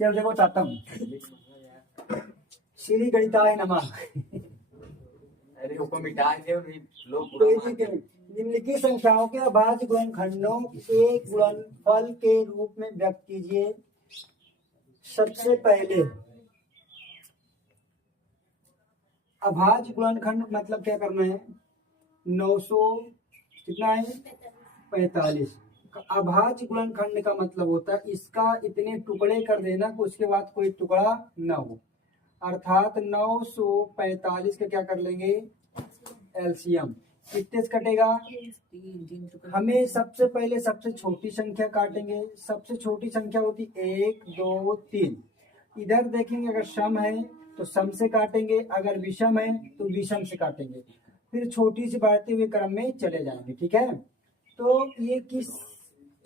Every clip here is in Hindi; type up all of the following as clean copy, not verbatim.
चलो देखो बताता हूँ। श्री गणिताय नमः। अरे ऊपर मिटा दे लोग तो ये देखिए, निम्नलिखित संख्याओं के अभाज्य गुणनखंडों के गुणनफल के रूप में व्यक्त कीजिए। सबसे पहले अभाज्य गुणनखंड मतलब क्या करना है, 900 कितना है 45। अभाज्य गुणनखंड का मतलब होता है इसका इतने टुकड़े कर देना कि उसके बाद कोई टुकड़ा न हो, अर्थात 945 का क्या कर लेंगे एलसीएम। कितने से कटेगा, हमें सबसे पहले सबसे छोटी संख्या काटेंगे। सबसे छोटी संख्या होती 1 2 3। इधर देखेंगे अगर सम है तो सम से काटेंगे, अगर विषम है तो विषम से काटेंगे, फिर छोटी से बढ़ते हुए क्रम में चले जाएंगे। ठीक है, तो ये किस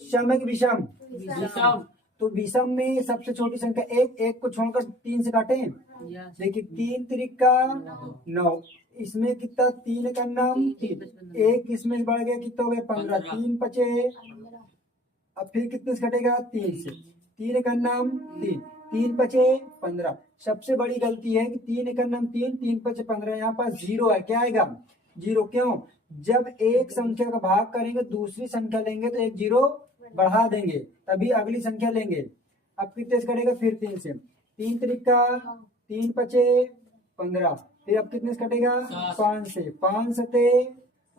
सम है कि विषम? विषम। तो विषम में सबसे छोटी संख्या 1, 1 को छोड़कर 3 से काटें। देखिए 3 त्रिका 9, इसमें कितना 3 का नाम 3, 1 इसमें बढ़ गया कितना हो गया 15, 3 बचे। अब फिर कितने से कटेगा 3 से, 3 का नाम 3, 3 बचे 15। सबसे बड़ी गलती है कि 3 का नाम 3, 3 बचे 15, यहाँ पास जीरो है। क्या आएगा जीरो, क्यों? जब एक संख्या का भाग करेंगे दूसरी संख्या लेंगे तो एक जीरो बढ़ा देंगे तभी अगली संख्या लेंगे। अब कितने से कटेगा फिर 3 से, 3 त्रिका 3 बचे 15, फिर अब कितने से कटेगा 5 से, 5 सते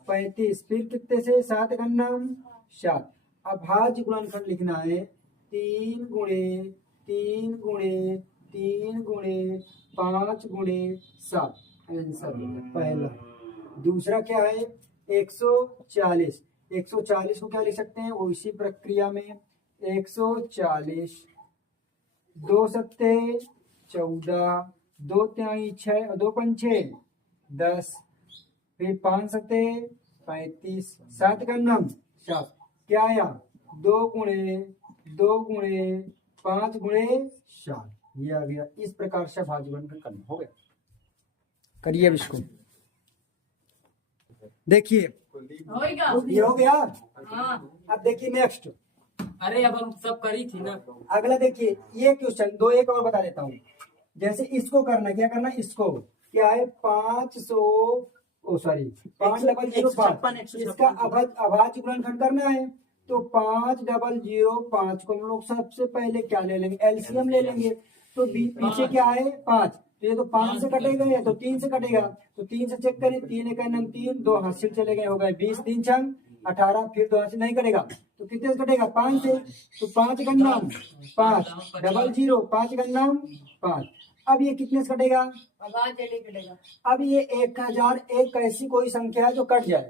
35, फिर कितने से 7 का नाम 7। अभाज्य गुणनखंड लिखना है 3 गुणे 3 गुणे 3 गुणे 5 गुणे 7। आंसर पहला। दूसरा क्या है 140। 140 को क्या लिख सकते हैं, वो इसी प्रक्रिया में 140, 2 सत्ते 14, 2 त्याई 6 और 2 पंचे 10, फिर 5 सत्ते 35, 7 का नाम 7। क्या आया 2 गुणे 2 गुणे 5 गुणे 7, ये आ गया। इस प्रकार से अभाज्य गुणनखंड करना हो गया। करिए अब इसको, देखिए ये हो गया। अब देखिए नेक्स्ट, अरे अब हम सब करी थी ना। अगला देखिए ये क्वेश्चन दो एक और बता देता हूँ। जैसे इसको करना, क्या करना, इसको क्या है 500 ओ सॉरी 5,005, इसका अभाज्य गुणनखंड करना है। तो 5,005 को हम लोग सबसे पहले क्या ले लेंगे, एलसीएम ले लेंगे। तो पीछे क्या है 5, तो ये तो 5 से कटेगा या तो 3 से कटेगा, तो 3 से चेक करें, 3 का नाम 3, 2 हासिल चले गए, हो गए 20, 3 छंग 18, फिर 2 हासिल नहीं कटेगा तो कितने से कटेगा 5 से, तो 5 का नाम 5, 00 5 का नाम 5। अब ये कितने से कटेगा, अब ये 1000 एक ऐसी कोई संख्या है जो कट जाए।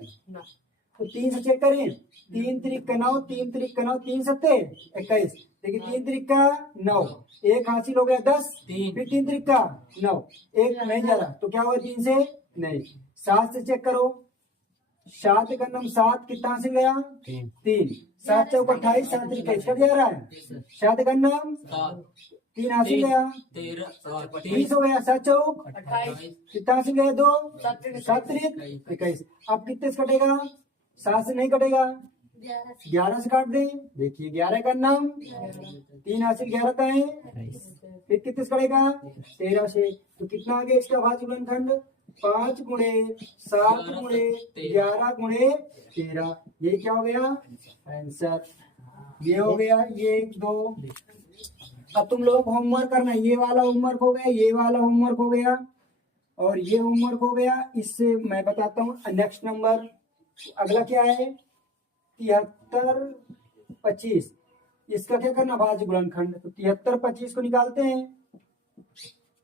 तो 3 से चेक करें, 3 त्रिक 9, 3 त्रिक 9, 3 सत्ते 21, देखिए 3 त्रिक 9, एक हासिल हो गया 10, फिर 3 त्रिक 9, एक नहीं जा रहा तो क्या हुआ 3 से नहीं। 7 से चेक करो, 7 का नाम 7, कितना हासिल गया 3, 7 चौक 28, 7 त्रिक कट जा रहा है, 7 का नाम 3 हासिल गया 20 हो गया, 7 चौक 28, कितना हासिल गया 2, 7 त्रिक 21। अब कितने से कटेगा, 7 से नहीं कटेगा, 11 से काट दें। देखिए 11 का नाम 3 हासिल 11 का है, फिर कितने से कटेगा 13 से। तो कितना आ गया इसका अभाज्य गुणनखंड 5 गुणे 7 गुणे 11 गुणे 13, ये क्या हो गया आंसर, ये हो गया ये 1 2। अब तुम लोग होमवर्क करना, ये वाला होमवर्क हो गया, ये वाला होमवर्क हो गया और ये होमवर्क हो गया। इससे मैं बताता हूँ नेक्स्ट नंबर, अगला क्या है 73 25, इसका क्या करना अभाज्य गुणनखंड। तो 73 25 को निकालते हैं,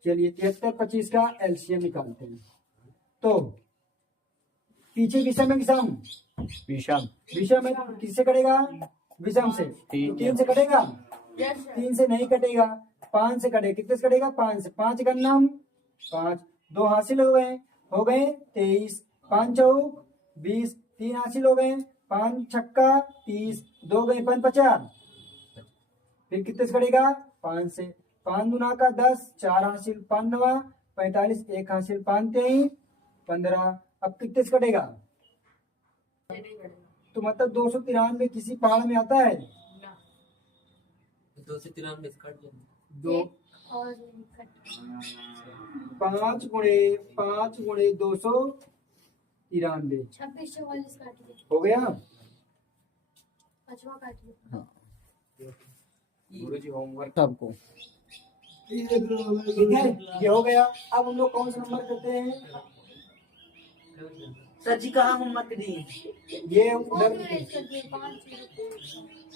चलिए 73 25 का एलसीएम निकालते हैं। तो पीछे विषम है विषम, विषम है किससे कटेगा, विषम से, तो 3 से कटेगा, 3 से नहीं कटेगा, 5 से कटेगा, कितने से कटेगा 5 से, 5 का नाम 5, 2 हासिल हो गए 23, 5 चौक 20, 3 हासिल हो गए, 5 छक्का 30, 2 गए 5 50, फिर कितने से कटेगा 5 से, 5 दुना का 10, 4 हासिल 5 नवा 45, 1 हासिल 5 23 15। अब कितने से कटेगा, तो मतलब 293 किसी पहाड़ में आता है, 293 से कट दो और 5 गुणे 293 26 44 काटिए, हो गया। पांचवा काटिए। गुरुजी होमवर्क सबको ठीक है, ये हो गया। अब हम लोग कौन सा नंबर करते हैं? सर जी कहाँ होमवर्क दी? ये वो उधर। क्यों रेज कर दिए? 5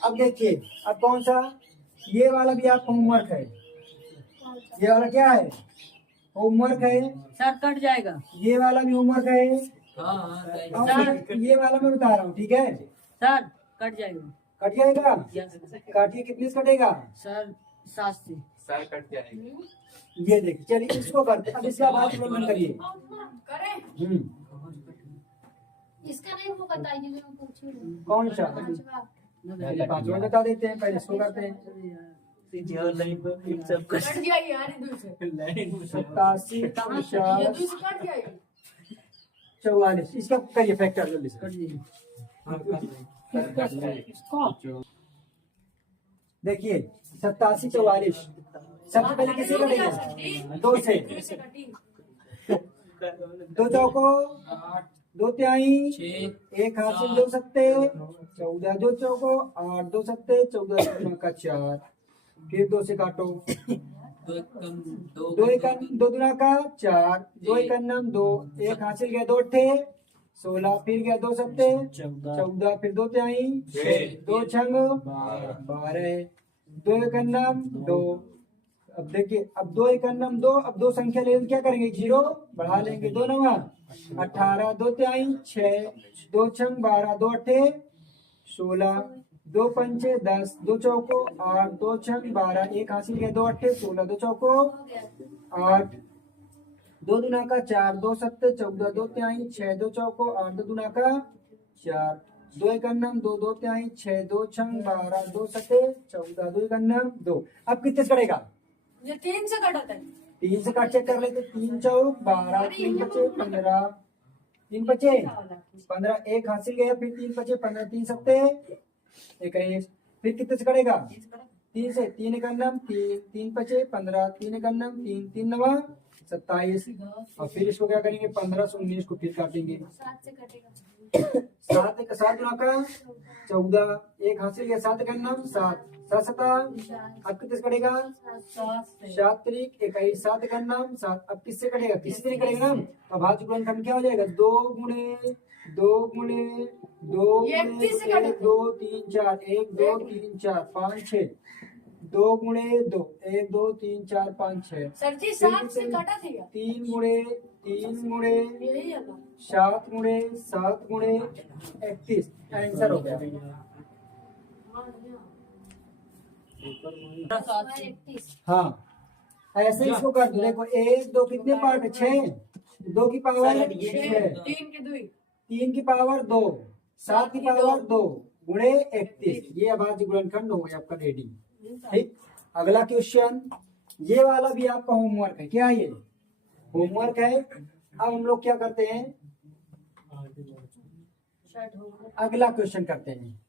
अब देखिए, अब कौन सा, ये वाला भी आपका होमवर्क है। ये वाला क्या है? होमवर्क है। सर कट जाएगा। ये वाला भी होमवर्क है। हाँ और ये वाला मैं बता रहा हूँ, ठीक है? सर कट जाएगा। कट जाएगा। यस काटिए, कितने से कटेगा? सर 7 से। सर कट जाएगा। ये देखिए, चलिए इसको करते हैं। अब इसका बाद गुणन करिए। करें। इसका नहीं वो बताइए जो मैं पूछी हूँ। कौन सा? पांचवा। पहले पांचवा बता देते हैं, पहले इसको करते हैं। कट जाएगी यार इधर से। 87 ये 50 कट जाएगी। 44, इसका करिए फैक्टर जल्दी से। कट जाएगा। देखिए 87 44, सबसे पहले किसे कटेगा? 2 से। कैसे कटी? 2 चौको 2 तिहाई, 6 1 हासिल 2 सत्ते 14, 2 चौको 8 2 सत्ते 14 गुना का 4, फिर 2 से काटो। 2 2 दुना का 4, 2 एकन्नम 2, 1 हासिल गया 2 अट्ठे 16, फिर गया 2 सत्ते 14, फिर 2 तिहाई 6, 2 छंग 12, 2 एकन्नम 2। अब देखिए, अब 2 एकन्नम 2, अब 2 संख्या ले क्या करेंगे? 0 बढ़ा लेंगे, 2 नवा 18, 2 तिहाई 6, 2 छंग 12, 2 अट्ठे 16, 2 पंचे 10, 2 चौको 8, 2 छंग 12, 1 हासिल गया 2 अट्ठे 16, 2 चौको 8, 2 दुना का 4, 2 सत्ते 14, 2 तिहाई 6, 2 चौको 8, 2 दुना का 4, 2 एकन्नम 2, 2 तिहाई 6, 2 छंग 12, 2 सत्ते 14, 2 एकन्नम 2। अब कितने से कटेगा? ये 3 से कटता है। 3 से काट चेक कर लेते। 3 चौक 12, 3 बचे 15, 3 बचे 15, 1 हासिल गया, फिर 3 बचे 15, 3 सत्ते 21, फिर कितने से कटेगा? 3 से। 3 एकन्नम 3, 3 बचे 15, 3 एकन्नम 3, 3 नवा 27, और फिर इसको क्या करेंगे? 15 से 19 को फिर काटेंगे। 7 से कटेगा। 7 गुना का 14, 1 हासिल गया 7 एकन्नम 7, 7 सता, अब कितने से कटेगा? 7 त्रिक 21, 7 एकन्नम 7, अब किससे कटेगा? किसी से नहीं कटेगा ना। अब भाज्य गुणनखंड क्या हो जाएगा? 2 गुणे 2 गुणे 2 ये गुणे 31 से 1 2 3 4, 1 2 3 4 5 6, 2 गुणे 2 1 2 3 4 5 6, सर जी 7 से कटा थी क्या? 3 गुणे 3 गुणे यही है ना। 7 गुणे 7 गुणे 31, आंसर हो गया। 31। हाँ, ऐसे इसको कर दो। देखो 1 2 कितने पार्ट? 6, 2 की पावर 6, 3 के 2। 3 की पावर 2, 7 की पावर 2 गुणे 31। ये अभाज्य गुणनखंड हो गया आपका रेडी। ठीक, अगला क्वेश्चन, ये वाला भी आपका होमवर्क है। क्या है ये? होमवर्क है। अब हम लोग क्या करते हैं? अगला क्वेश्चन करते हैं।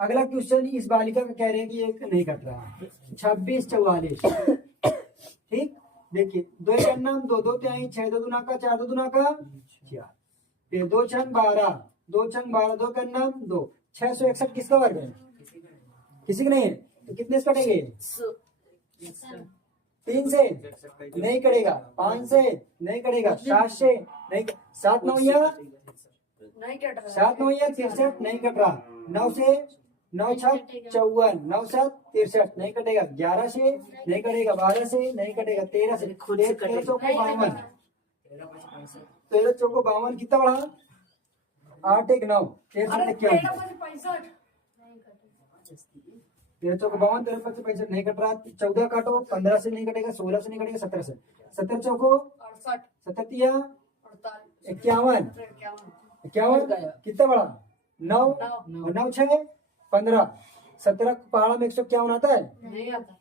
अगला क्वेश्चन इस बालिका का कह रहे हैं कि ये नहीं कट रहा। 26 44, ठीक। देखिए 2 एकन्नम 2, 2 तिहाई 6, 2 दुना का 4, 2 दुना का 4, फिर 2 छंग 12, 2 छंग 12, 2 एकन्नम 2, 661 किसका वर्ग है? किसी का नहीं है, तो कितने से कटेंगे? 3 से नहीं कटेगा, 5 से नहीं कटेगा, 7 से नहीं, 7 9 या नहीं कट रहा। 7 9 या 63 नहीं कट रहा। 9 से 9 6 54, 9 7 63 नहीं कटेगा। 11 से नहीं कटेगा, 12 से नहीं कटेगा, 13 से 13 चौको 52, 13 चौको 52 कितना बढ़ा? 8 1 9, 13 51, 13 चौको 52, 13 5 65 नहीं कट रहा। 14 काटो, 15 से नहीं कटेगा, 16 से नहीं कटेगा, 17 से, 17 चौको 67 तिया 51, 51 कितना बड़ा? 9 और 9 6 15, 17 पहाड़ा में 151 आता है। नहीं आता।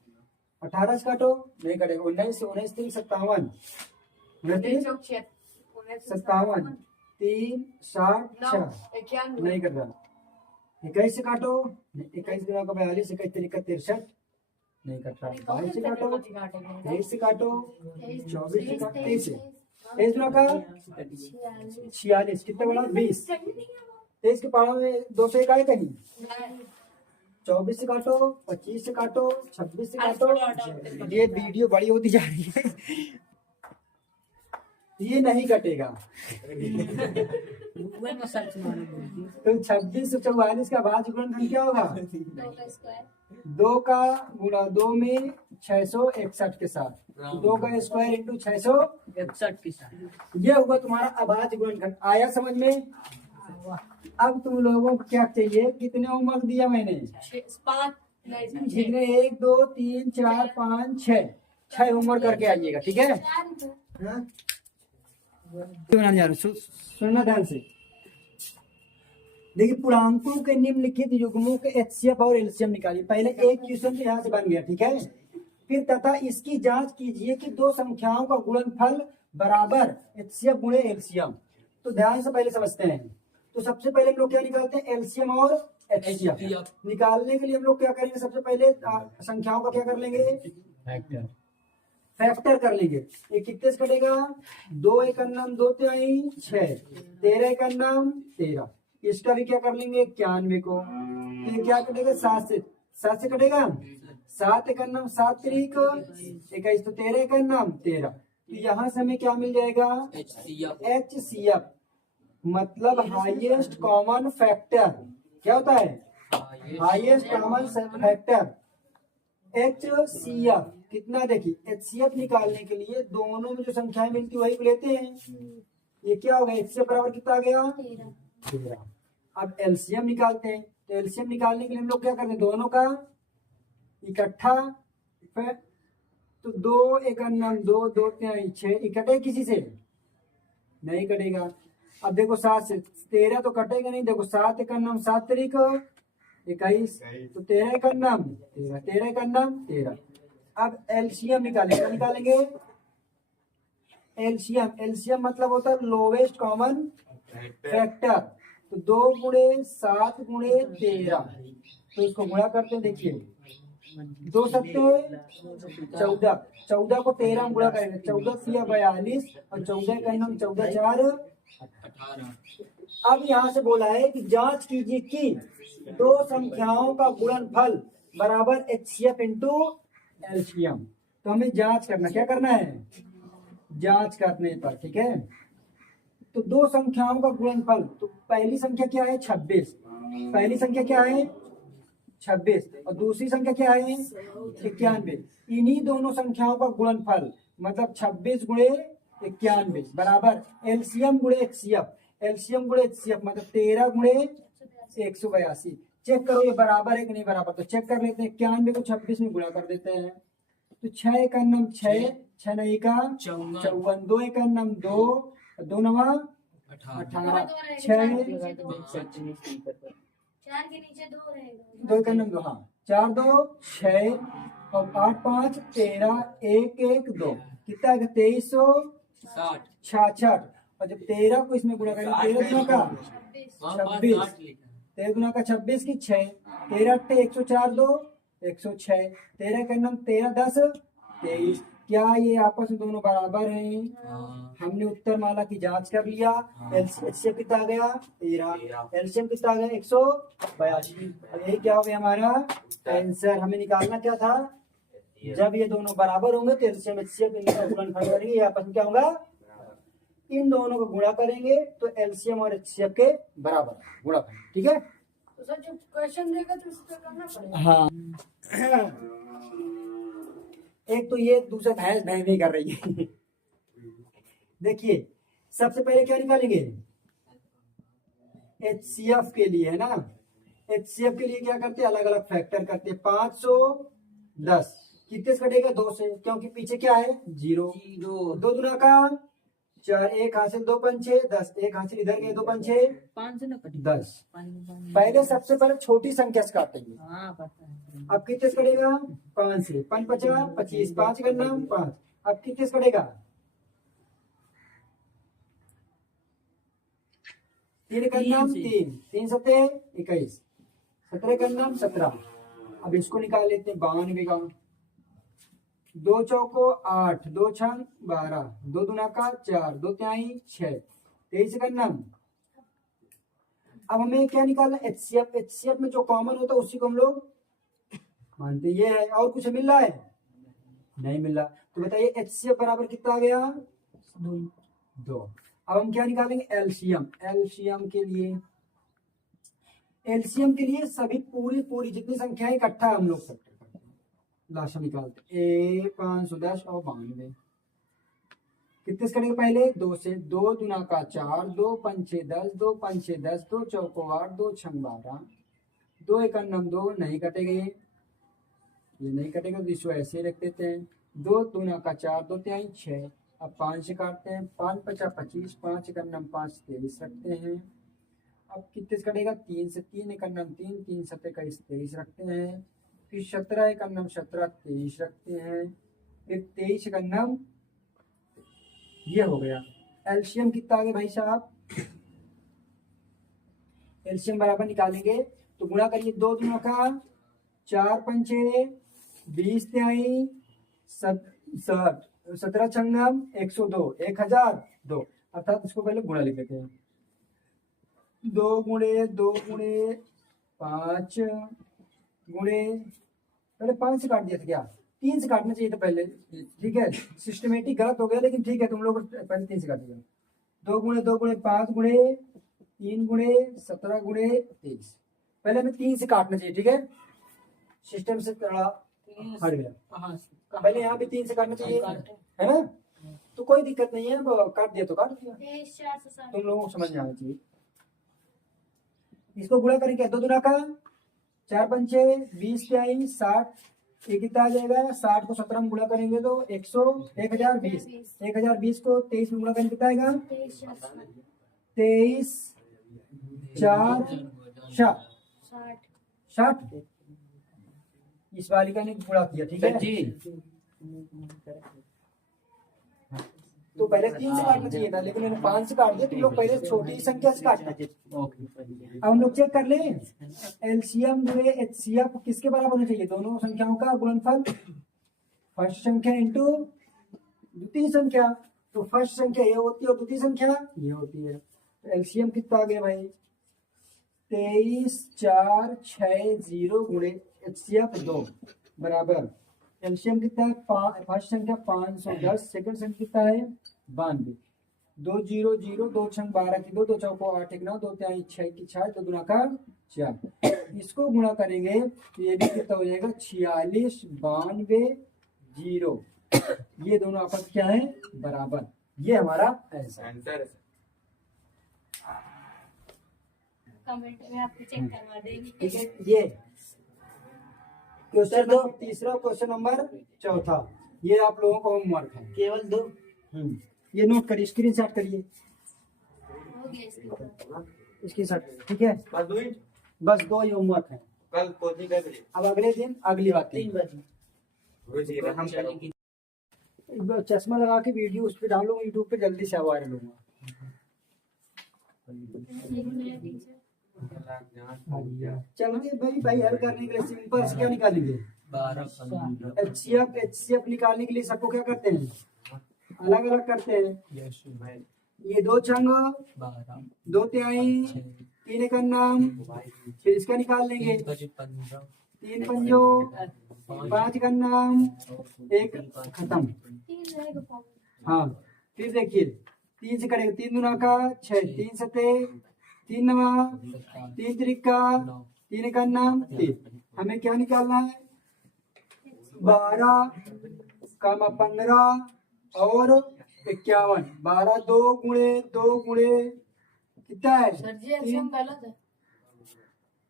18 से काटो, नहीं कटेगा। 19 से 19 3 57, 57 3 60 6 नहीं कर रहा। 21 से काटो, 21 गुना का 42, 21 3 63, नहीं कट रहा, 22 से काटो, 23 से काटो, 24 से काटो, 23 से, 23 गुना का 46, कितना बड़ा 20, 23 के पहाड़ों में 2 से एक आए कहीं, 24 से काटो, 25 से काटो, 26 से काटो। ये वीडियो बड़ी होती जा रही है, ये नहीं कटेगा। गूगल में सर्च मारो। तो 26 से 44 का भाज्य गुणनफल क्या होगा? 2 का गुणा 2 में 661 के साथ, 2 का स्क्वायर इंटू 661 के साथ, ये हुआ तुम्हारा अभाज्य गुणनखंड। आया समझ में? अब तुम लोगों को क्या चाहिए? कितने होमवर्क दिया मैंने? जितने 1 2 3 4 5 6 होमवर्क करके आइएगा, ठीक है? हाँ? बनाने जा रहा हूं, सुनना ध्यान से। देखिए, पूर्णांकों के निम्नलिखित युग्मों के एचसीएफ और एलसीएम निकालिए। पहले एक क्वेश्चन तो यहाँ से बन गया, ठीक है? फिर तथा इसकी जांच कीजिए कि दो संख्याओं का गुणनफल बराबर एचसीएफ गुणे एलसीएम। तो ध्यान से पहले समझते हैं। तो सबसे पहले हम लोग क्या निकालते हैं? एलसीएम और एचसीएफ। निकालने के लिए हम लोग क्या करेंगे? सबसे पहले संख्याओं का क्या कर लेंगे? फैक्टर कर लेंगे। ये कितने से कटेगा? 2 एक अन्नम 2 तिहाई 6, 13 एक अन्नम 13। इसका भी क्या कर लेंगे? 91 को। ये क्या कटेगा? 7 से कटेगा। 7 एक अन्नम 7 तिरिक 21, तो 13 एक अन्नम 13। तो यहाँ से हमें क्या मिल जाएगा? HCF, मतलब हाईएस्ट कॉमन फैक्टर। क्या होता है? Highest common factor HCF। कितना? देखिए, HCF निकालने के लिए दोनों में जो संख्याएं मिलती वही को लेते हैं। ये क्या होगा? HCF बराबर कितना आ गया? 13। अब LCM निकालते हैं। तो LCM निकालने के लिए हम लोग क्या करते हैं? दोनों का इकट्ठा। तो 2 एक अन्नम 2, 2 तिहाई 6, इकटे किसी से नहीं कटेगा। अब देखो 7 से 13 तो कटेगा नहीं। देखो 7 एक अन्नम 7 तिरिक 21, तो 13 एक अन्नम 13, 13 एक अन्नम 13। अब एलसीएम निकालेंगे। निकालेंगे एलसीएम मतलब होता है लोवेस्ट कॉमन फैक्टर। तो 2 गुणे 7 गुणे 13, तो इसको गुणा करते हैं। देखिए 2 सत्ते 14, 14 को 13 गुणा करेंगे। 14 सिया 42 और 14 का नाम 14 4 18। अब यहाँ से बोला है कि जांच कीजिए कि दो संख्याओं का गुणनफल बराबर HCF इंटू एलसीएम। तो हमें जांच करना, क्या करना है? जांच करने पर, ठीक है? तो दो संख्याओं का गुणनफल, तो पहली संख्या क्या है? 26। पहली संख्या क्या है? 26 और दूसरी संख्या क्या है? 91। इन्हीं दोनों संख्याओं का गुणनफल मतलब 26 गुणे 91 बराबर एलसीएम गुणे HCF। एलसीएम गुणे HCF मतलब 13 गुणे 182। चेक करो ये बराबर है कि नहीं बराबर। तो चेक कर लेते हैं। 91 को 26 में गुणा कर देते हैं। तो 6 का नम 6, 6 नहीं का 54, 2 एक नम 2, 2 नवा 18, 6 4 के नीचे 2 रहेगा। 2 का नम 2, हाँ 4 2 6 और 8 5 13 1 1 2, कितना है? 2366। और जब 13 को इसमें गुणा करेंगे, 13 गुना का 26, 13 गुना का 26 की 6, 13 8 104 2 106, 13 का नम 13 10 23। क्या ये आपस में दोनों बराबर हैं? हमने उत्तर माला की जांच कर लिया। एलसीएम कितना आ गया? 13। एलसीएम कितना आ गया? 182। यही क्या हो गया हमारा आंसर। हमें निकालना क्या था? जब ये दोनों बराबर होंगे तो एलसीएम HCF इनका गुणनफल करेंगे, ये आपस में क्या होगा? इन दोनों को गुणा करेंगे तो एलसीएम और HCF के बराबर गुणनफल, ठीक है? तो सर जब क्वेश्चन देगा तो इसको करना पड़ेगा। हाँ एक तो ये, दूसरा भैंस नहीं कर रही है। देखिए सबसे पहले क्या निकालेंगे? HCF के लिए, है ना? HCF के लिए क्या करते हैं? अलग अलग फैक्टर करते हैं। 510 कितने से कटेगा? 2 से, क्योंकि पीछे क्या है? 0। 2 दुना का 4, 1 हासिल 2 पंचे 10, 1 हासिल इधर गए 2 पंचे 5 से ना कटे 10। पहले सबसे पहले छोटी संख्या से काटेंगे। हाँ पता है। अब कितने से कटेगा? 5 से, 5 50 25, 5 का नाम 5। अब कितने से कटेगा? 3 का नाम 3, 3 सत्ते 21, 17 का नाम 17। अब इसको निकाल लेते हैं 92 का। दो चौको 8, दो छंग 12, दो दुना का 4, दो तिहाई 6, 23 का नम। अब हमें क्या निकालना, एचसीएफ। एचसीएफ में जो कॉमन होता है उसी को हम लोग मानते, ये है। और कुछ मिल रहा है? नहीं मिल रहा। तो बताइए एचसीएफ बराबर कितना आ गया? 2। अब हम क्या निकालेंगे, एलसीएम। एलसीएम के लिए सभी पूरी जितनी संख्या इकट्ठा हम लोग फैक्टर करते हैं, लास्ट में निकालते। ए 510 और 92 कितने से करेंगे? पहले 2 से। 2 दुना का 4, 2 पंचे 10, 2 पंचे 10, 2 चौको 8, 2 छंग 12, 2 एक अन्नम 2 नहीं कटेंगे, ये नहीं कटेगा तो इसको ऐसे ही रख देते हैं। 2 दूना का 4, 2 तिहाई 6। अब 5 से काटते हैं, 5 पचा 25, 5 एक अन्नम 5 23 रखते हैं। अब कितने से कटेगा? 3 से। 3 एक अन्नम 3, 3 सत्ते 23 रखते हैं। फिर 17 एक अन्नम 17 23 रखते हैं। फिर 23 एक अन्नम, ये हो गया। एलसीएम कितना आ गया भाई साहब? एलसीएम बराबर निकालेंगे तो गुणा करिए। 2 दूना का 4 पंचे 20 तिहाई 60, 17 छंगम 102, 1002। अर्थात इसको पहले गुणा लिख देते हैं। 2 गुणे 2 गुणे 5 गुणे, पहले 5 से काट दिया था क्या? 3 से काटना चाहिए था पहले, ठीक है। सिस्टमेटिक गलत हो गया लेकिन ठीक है, तुम लोग पहले 3 से काट दिया। 2 गुणे 2 गुणे 5 गुणे 3 गुणे 17 गुणे 23। पहले हमें 3 से काटना चाहिए, ठीक है। सिस्टम से थोड़ा हट गया। पहले यहाँ भी 3 से काटना चाहिए, है ना? तो कोई दिक्कत नहीं है, अब काट दिया तो काट दिया, 23 4 से 60। तुम लोगों को समझ में आना चाहिए। इसको गुणा करेंगे 2 दूना का 4 पंचे 20 तिहाई 60, ये कितना आ जाएगा? 60 को 17 में गुणा करेंगे तो 1020। 1020 को 23 में गुणा करेंगे कितना आएगा? 23 4 60। इस बालिका ने गुणा किया, ठीक है जी। तो पहले 3 से काटना चाहिए था लेकिन मैंने 5 से काट दिया। तुम लोग पहले छोटी संख्या से काटना। अब हम लोग चेक कर ले, एलसीएम गुणे एचसीएफ किसके बराबर होना चाहिए? दोनों संख्याओं का गुणनफल, फर्स्ट संख्या इंटू द्वितीय संख्या। तो फर्स्ट संख्या ये होती है और द्वितीय संख्या ये होती है। तो एलसीएम कितना आ गया भाई? 23 4 6 0 गुणे एचसीएफ 2 बराबर एलसीएम कितना है? फर्स्ट संख्या 510, सेकंड संख्या कितना है? 92। 2 0 0, 2 छंग 12 की 2, 2 चौको 8 एक 9, 2 तिहाई 6 की 6, 2 दुना का 4। इसको गुणा करेंगे तो ये भी कितना हो जाएगा? 46 92 0। ये दोनों आपस क्या है? बराबर। ये हमारा आंसर है। कमेंट में आपको चेक करवा देंगे। ठीक है, ये क्वेश्चन दो, तीसरा क्वेश्चन नंबर 4, ये आप लोगों को होमवर्क है, केवल 2। ये नोट करिए, स्क्रीनशॉट करिए, हो गया इसके स्क्रीनशॉट, ठीक है। बस 2 ही होमवर्क है। कल कोचिंग कर रही अब अगले दिन अगली बात 3 बजे। हम करेंगे। चश्मा लगा के वीडियो उस पर डालूंगा यूट्यूब पे, जल्दी से वायरल होगा। चलिए भाई हल करने के लिए सिंपल से क्या निकालेंगे? 12 एचसीएफ निकालने के लिए सबको क्या करते हैं? अलग अलग करते हैं। ये 2 छंग 2 तिहाई 3 एक नाम, फिर इसका निकाल लेंगे 3 पंजो 5 का नाम 1 खत्म। 3 रहेगा फॉर्म। हाँ, फिर देखिए 3 से करेंगे, 3 दुना का 6, 3 सते 3 नवा 3 त्रिका 3 का नाम 3। हमें क्या निकालना है? 12 कमा 15 और 51। 12 2 गुणे कितना है? सर जी एचसीएम गलत है।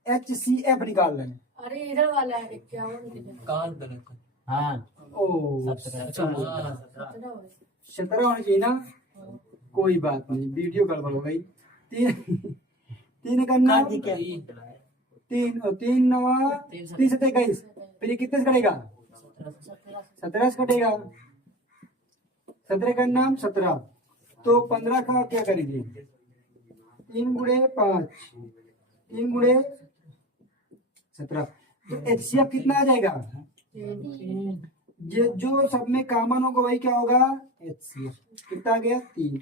एचसीएफ निकाल रहे हैं। अरे इधर वाला है 51 कहाँ गलत है? हाँ ओ 17 17 होना चाहिए ना। कोई बात नहीं, वीडियो गड़बड़ हो गई। 3 करना 3 नवा 3 सत्ते 21, फिर ये कितने से कटेगा? 17 से कटेगा। 17 का नाम 17, तो 15 का क्या करेंगे? 3 गुणे 5 3 गुणे 17। तो एचसीएफ कितना आ जाएगा? जो सब में कॉमन होगा वही क्या होगा, HCF। कितना आ गया 3।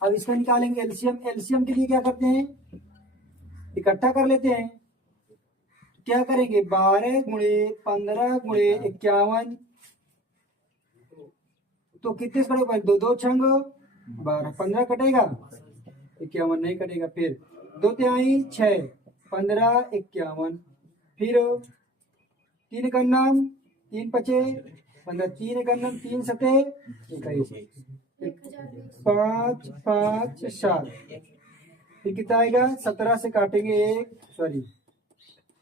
अब इसका निकालेंगे एलसीएम। एलसीएम के लिए क्या करते हैं, इकट्ठा कर लेते हैं। क्या करेंगे, 12 गुणे 15 गुणे 51, तो कितने से कटेगा, 2 2 छंग 12, 15 कटेगा, 51 नहीं कटेगा। फिर 2 तिहाई 6, 15 51, फिर 3 का नाम 3 पचे 15, 3 का नाम 3 सते 21, 5 5 7, फिर कितना आएगा, 17 से काटेंगे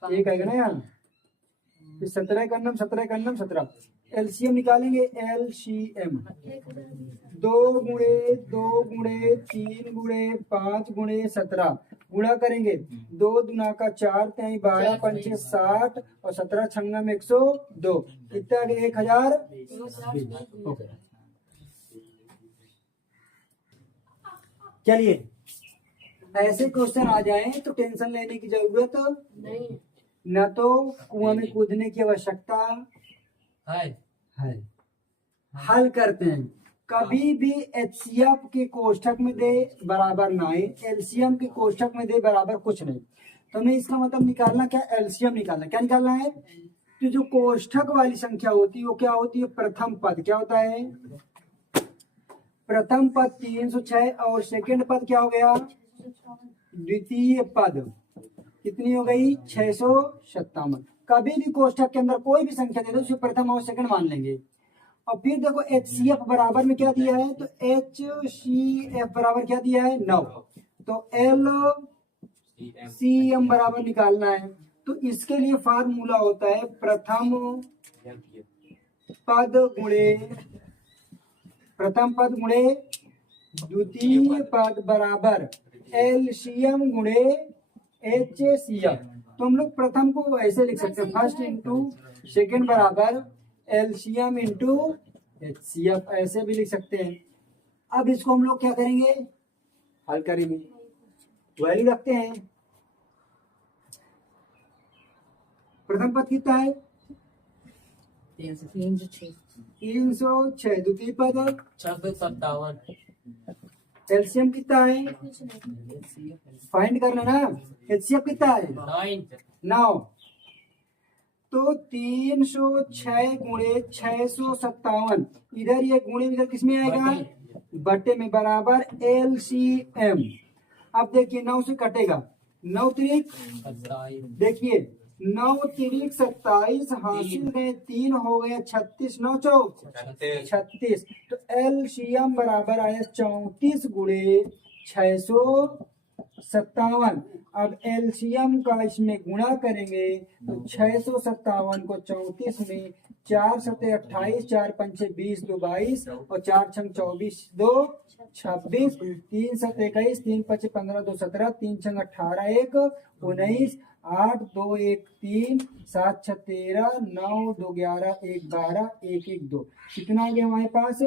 1 आएगा ना यहाँ, फिर 17 का नाम 17। एलसीएम निकालेंगे, एलसीएम 2 गुणे 2 गुणे 3 गुणे 5 गुणे 17 गुणा करेंगे, 2 दूना का 4 तिहाई 12 पंचे 60 और 17 छंगा में 102, कितना आ गया 1020। चलिए ऐसे क्वेश्चन आ जाएं तो टेंशन लेने की जरूरत नहीं। न तो कुआं में कूदने की आवश्यकता है। हल करते हैं। कभी भी HCF के कोष्ठक में दे बराबर ना आए, एलसीएम के कोष्ठक में दे बराबर कुछ नहीं। तो हमें इसका मतलब निकालना क्या, एलसीएम निकालना। क्या निकालना है, तो जो कोष्ठक वाली संख्या होती है वो क्या होती है, प्रथम पद क्या होता है, प्रथम पद 306 और सेकंड पद क्या हो गया, द्वितीय पद कितनी हो गई 657। कभी भी कोष्ठक के अंदर कोई भी संख्या दे दो उसे प्रथम और सेकंड मान लेंगे। और फिर देखो HCF बराबर में क्या दिया है, तो HCF बराबर क्या दिया है 9, तो LCM बराबर निकालना है। तो इसके लिए फार्मूला होता है प्रथम पद गुणे द्वितीय पद बराबर LCM गुणे HCF। तो हम लोग प्रथम को ऐसे लिख सकते हैं, फर्स्ट इंटू सेकेंड बराबर LCM इंटू HCF, ऐसे भी लिख सकते हैं। अब इसको हम लोग क्या करेंगे, हल करेंगे, वैल्यू रखते हैं। प्रथम पद कितना है 306, द्वितीय पद 5657, एलसीएम कितना है, फाइंड करना ना। HCF कितना है 9, तो 306 गुणे 657, इधर ये गुणे इधर किसमें आएगा, बट्टे में, बराबर LCM। अब देखिए 9 से कटेगा, 9 त्रिक, देखिए 9 त्रिक 27, हासिल गए 3 हो गया 36, 9 चौक 36, तो LCM बराबर आया 34 गुणे 657। अब LCM का इसमें गुणा करेंगे तो 657 को 34 में 4 सते 28, 4 पंचे 20, 2 22 और 4 छंग 24, 2 26, 3 सते 21, 3 पचे 15, 2 17, 3 छंग 18, 1 19, 8 2 1 3, 7 6 13, 9 2 11, 1 12, 1 1 2, कितना आ गया हमारे पास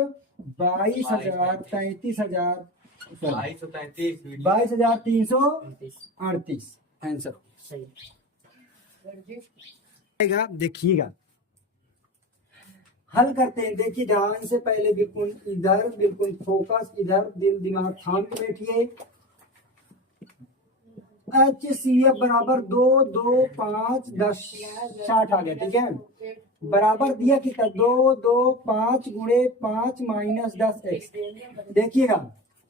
22,000 22,338 आंसर। देखिएगा हल करते हैं, देखिए ध्यान से, पहले बिल्कुल इधर, बिल्कुल फोकस इधर, दिल दिमाग थाम के बैठिए। HCF बराबर 2 2 5 10 60 आ गया, ठीक है। बराबर दिया कितना 2 2 5 गुणे 5 माइनस 10x। देखिएगा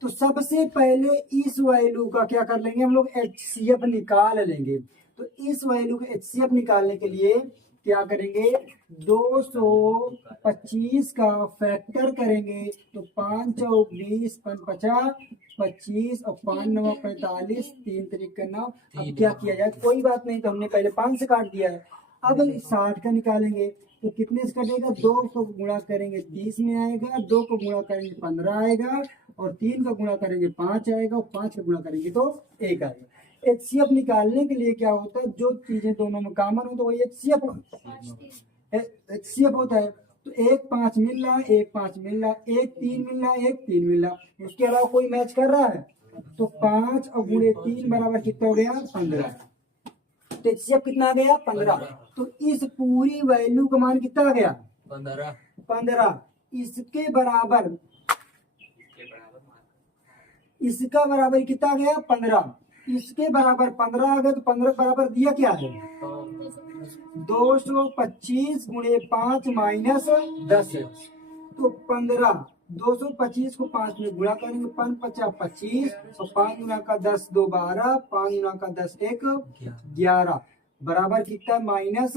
तो सबसे पहले इस वैल्यू का क्या कर लेंगे हम लोग, HCF निकाल लेंगे। तो इस वैल्यू का HCF निकालने के लिए क्या करेंगे, 225 का फैक्टर करेंगे तो 5 चौक 20, 50 25 और 5 9 45, 3 तरीक 9। अब क्या किया जाए, कोई बात नहीं, तो हमने पहले 5 से काट दिया है। अब 60 का निकालेंगे तो कितने से कटेगा, 2 को गुणा करेंगे 30 में आएगा, 2 को गुणा करेंगे 15 आएगा, और 3 का गुणा करेंगे 5 आएगा, और 5 का गुणा करेंगे तो 1 आएगा। HCF निकालने के लिए क्या होता है, जो चीजें दोनों में कॉमन हो तो वही HCF होता है। तो 1 5 मिल रहा है, 1 5 मिल रहा है, 1 3 मिल रहा है, 1 3 मिल रहा है, उसके अलावा कोई मैच कर रहा है, तो 5 और गुणे 3 बराबर कितना हो गया 15। तो HCF कितना आ गया 15। तो इस पूरी वैल्यू का मान कितना आ गया 15। 15 इसके बराबर, इसका बराबर कितना गया 15, इसके बराबर 15 आ गया तो 15 बराबर दिया क्या है 225 गुणे 5 माइनस 10 है। तो 15 225 को 5 में गुणा करेंगे 5 50 25 और 5 गुना का 10 2 12 5 गुना का 10 1 11 बराबर कितना माइनस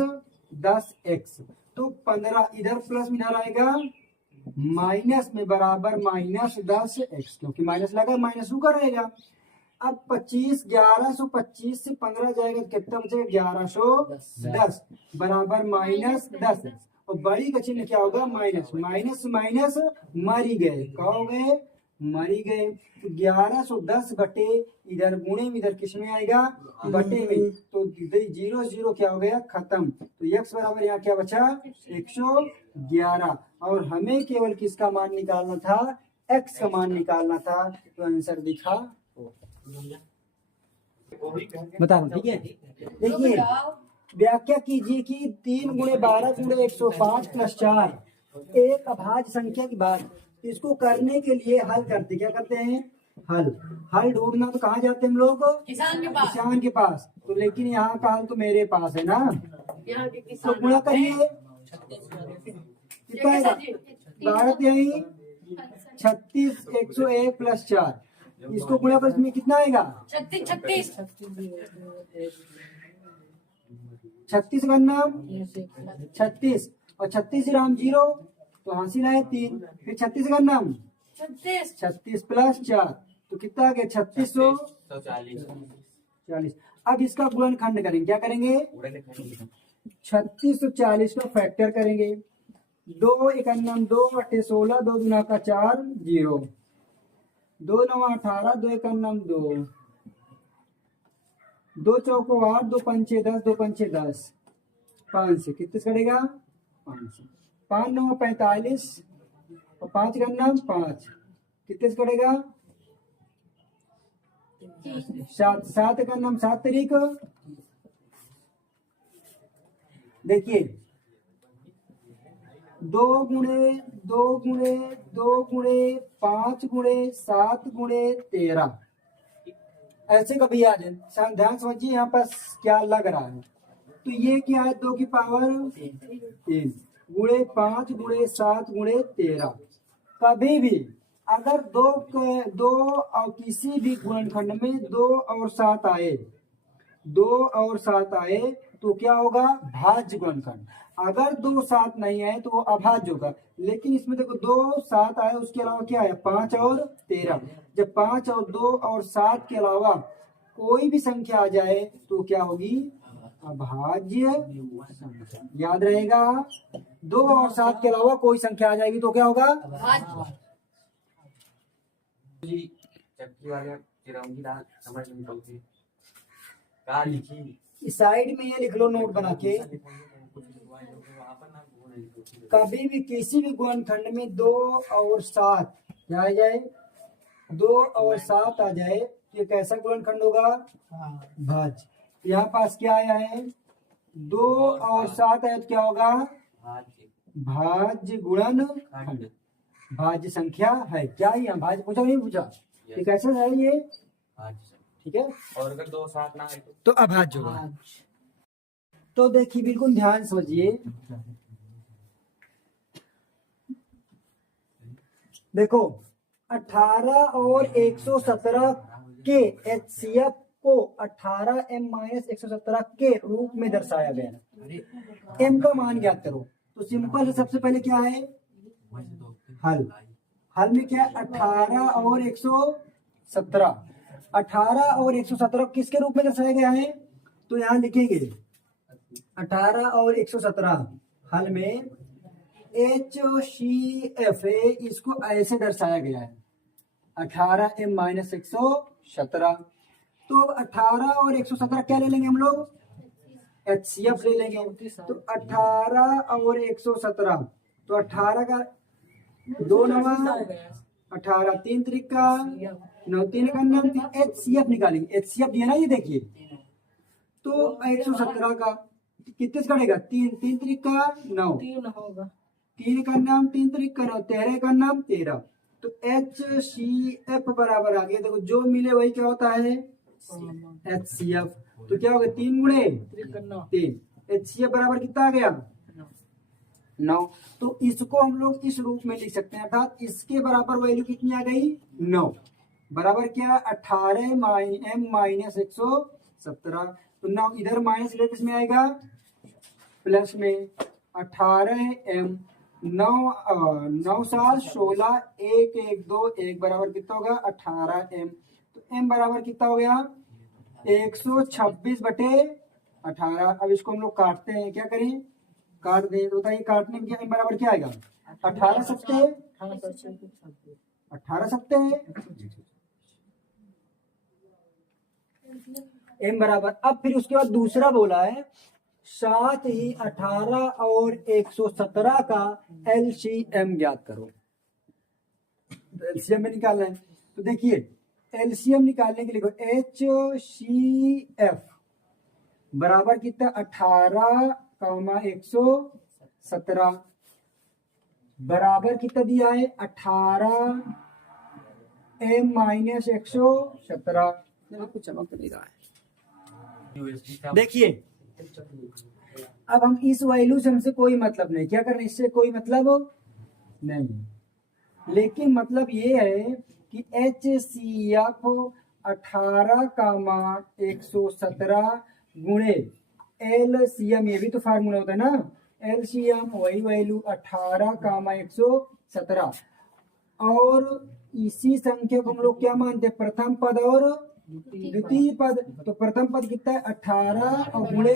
10x। तो 15 इधर प्लस में इधर आएगा माइनस में बराबर माइनस 10x, क्योंकि माइनस लगा माइनस ऊपर रहेगा। अब 25 1125 से 15 जाएगा तो कितना बचेगा 1110 बराबर माइनस 10। और बड़ी का चिन्ह क्या होगा माइनस, माइनस माइनस मरी गए, क्या हो गए मरी गए। तो 1110 बटे इधर गुणे में इधर किस में आएगा बटे में, तो 0 0 क्या हो गया खत्म। तो x बराबर यहाँ क्या बचा 111 और हमें केवल किसका मान निकालना था x का मान निकालना था। तो आंसर दिखा बता रहा हूँ, ठीक है। देखिए व्याख्या कीजिए कि 3 गुणे 12 गुणे 105 प्लस 4 एक अभाज्य संख्या की बात। इसको करने के लिए हल करते क्या करते हैं हल ढूंढना। तो कहाँ जाते हैं हम लोग किसान के पास। तो लेकिन यहाँ का हल तो मेरे पास है ना, तो गुणा करिए कितना आएगा 12 यही 36 101 प्लस 4 इसको गुणा कर इसमें कितना आएगा 36 का नाम 36 और 36 राम 0 तो हासिल आए 3, फिर 36 का नाम 36 प्लस 4 तो कितना आ गया 3640। अब इसका गुणनखंड करेंगे, क्या करेंगे 3640 का फैक्टर करेंगे। 2 1 2 8 16 2 गुना का 4 0 2 9 18 2 1 2 2 चौको 8 2 पंचे 10 2 पंचे 10 5 से कितने करेगा 5 9 45 और 5 का 5 कितने से करेगा 7 7 का 7 तारीख। देखिए 2 गुणे 2 गुणे 2 गुणे 5 गुणे 7 गुणे 13 ऐसे कभी आ जाए। ध्यान समझिए यहाँ पर क्या लग रहा है। तो ये क्या है 2 की पावर 3 गुणे 5 गुणे 7 गुणे 13। कभी भी अगर दो और किसी भी गुणनखंड में 2 और 7 आए 2 और 7 आए तो क्या होगा भाज्य गुणनखंड। अगर 2 7 नहीं आए तो वो अभाज्य होगा। लेकिन इसमें देखो 2 7 आए उसके अलावा क्या है 5 और 13। जब 5 और 2 और 7 के अलावा कोई भी संख्या आ जाए तो क्या होगी अभाज्य संख्या। याद रहेगा 2 और 7 के अलावा कोई संख्या आ जाएगी तो क्या होगा चक्की वाले चिरौंजी दाल समझ नहीं पड़ती इस साइड में ये लिख लो नोट बना के। कभी भी किसी भी गुणनखंड में 2 और 7 क्या आ जाए 2 और 7 आ जाए ये कैसा गुणनखंड होगा भाज्य। यहाँ पास क्या आया है 2 और 7 आया तो क्या होगा भाज्य गुणनखंड भाज्य संख्या है। क्या यहाँ भाज्य पूछा नहीं पूछा ये कैसा है ये ठीक है। और अगर 2 7 ना आए तो अभाज्य होगा। तो देखिए बिल्कुल ध्यान समझिए। देखो 18 और 117 के HCF को 18m-117 के रूप में दर्शाया गया। m का मान ज्ञात करो। तो सिंपल है सबसे पहले क्या है हल में क्या है 18 और 117 18 और 117 किसके रूप में दर्शाया गया है। तो यहाँ लिखेंगे 18 और 117 हल में HCF इसको ऐसे दर्शाया गया है 18m-117। तो 18 और 117 क्या ले लेंगे हम लोग HCF ले लेंगे। तो 18 और 117 तो 18 का 2 9 18 3 3 का 9 3 का 9 HCF निकालेंगे। HCF दिया ना ये देखिए। तो 117 का कितने से कटेगा 3 3 3 का 9 3 होगा 3 का नाम 3 तरीक करो, 13 का नाम 13। तो HCF बराबर आ गया। देखो जो मिले वही क्या होता है HCF। तो क्या हो गया 3 गुणे 3, HCF बराबर कितना आ गया 9। तो इसको हम लोग इस रूप में लिख सकते हैं, अर्थात इसके बराबर वैल्यू कितनी आ गई 9 बराबर क्या 18 m माइनस 117। तो 9 इधर माइनस इधर किसमें आएगा प्लस में 18m 9 7 16 1 1 2 1 बराबर कितना होगा 18m। तो m बराबर कितना हो गया 126 बटे 18। अब इसको हम लोग काटते हैं, क्या करें काट दें। तो बताइए काटने में क्या m बराबर क्या आएगा 18 सत्ते 18 सत्ते m बराबर। अब फिर उसके बाद दूसरा बोला है साथ ही 18 और 117 का LCM ज्ञात करो। तो LCM में निकालना है। तो देखिए LCM निकालने के लिए HCF बराबर कितना 18, 117 बराबर कितना दिया है 18 m माइनस 117। कुछ चमक नहीं रहा है। देखिए अब हम इस वैल्यू से हमसे कोई मतलब नहीं, क्या करना इससे कोई मतलब नहीं, लेकिन मतलब ये है कि HCF 18, 117 गुणे LCM, ये भी तो फार्मूला होता है ना LCM वही वैल्यू 18, 117। और इसी संख्या को हम लोग क्या मानते हैं प्रथम पद और द्वितीय पद। तो प्रथम पद कितना है 18 और गुणे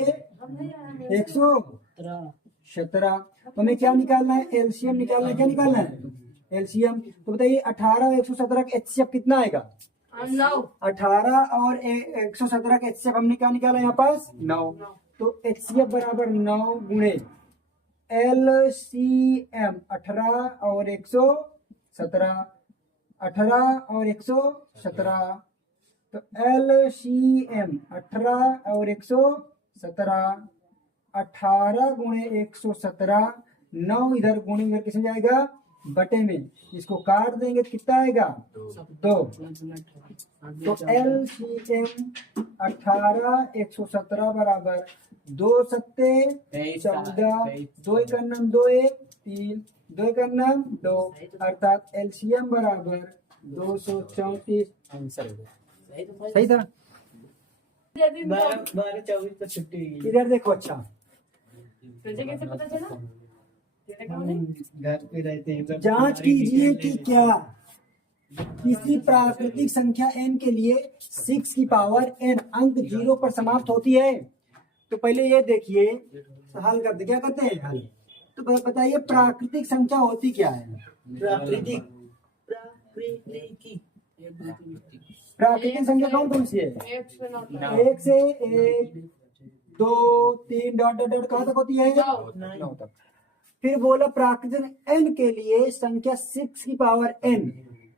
117। तो हमें क्या निकालना है LCM निकालना है। क्या निकालना है LCM। तो बताइए 18 और 117 का HCF कितना आएगा 18 और 117 का HCF हमने क्या निकाला यहाँ पास 9। तो HCF बराबर 9 गुणे LCM 18 और 117 18 और 117। तो LCM 18 और 117 18 गुणे 117 9 इधर गुणे इधर किसमें जाएगा बटे में, इसको काट देंगे तो कितना आएगा 2। तो LCM 18 117 बराबर 2 सत्ते 14 2 का नाम 2 1 3 2 का नाम 2 अर्थात LCM बराबर 234। आंसर सही था। 12-24 को छुट्टी इधर देखो अच्छा तुझे कैसे पता चला घर पे रहते हैं जांच कीजिए कि क्या किसी प्राकृतिक संख्या n के लिए 6 की पावर n अंक 0 पर समाप्त होती है। तो पहले ये देखिए हल करते क्या करते हैं हल। तो बताइए प्राकृतिक संख्या होती क्या है प्राकृतिक संख्या कौन कौन सी है 1 से 1 2 3 डॉट डॉट डॉट कहाँ तक होती है 9 तक। फिर बोला प्राकृतिक n के लिए संख्या 6 की पावर n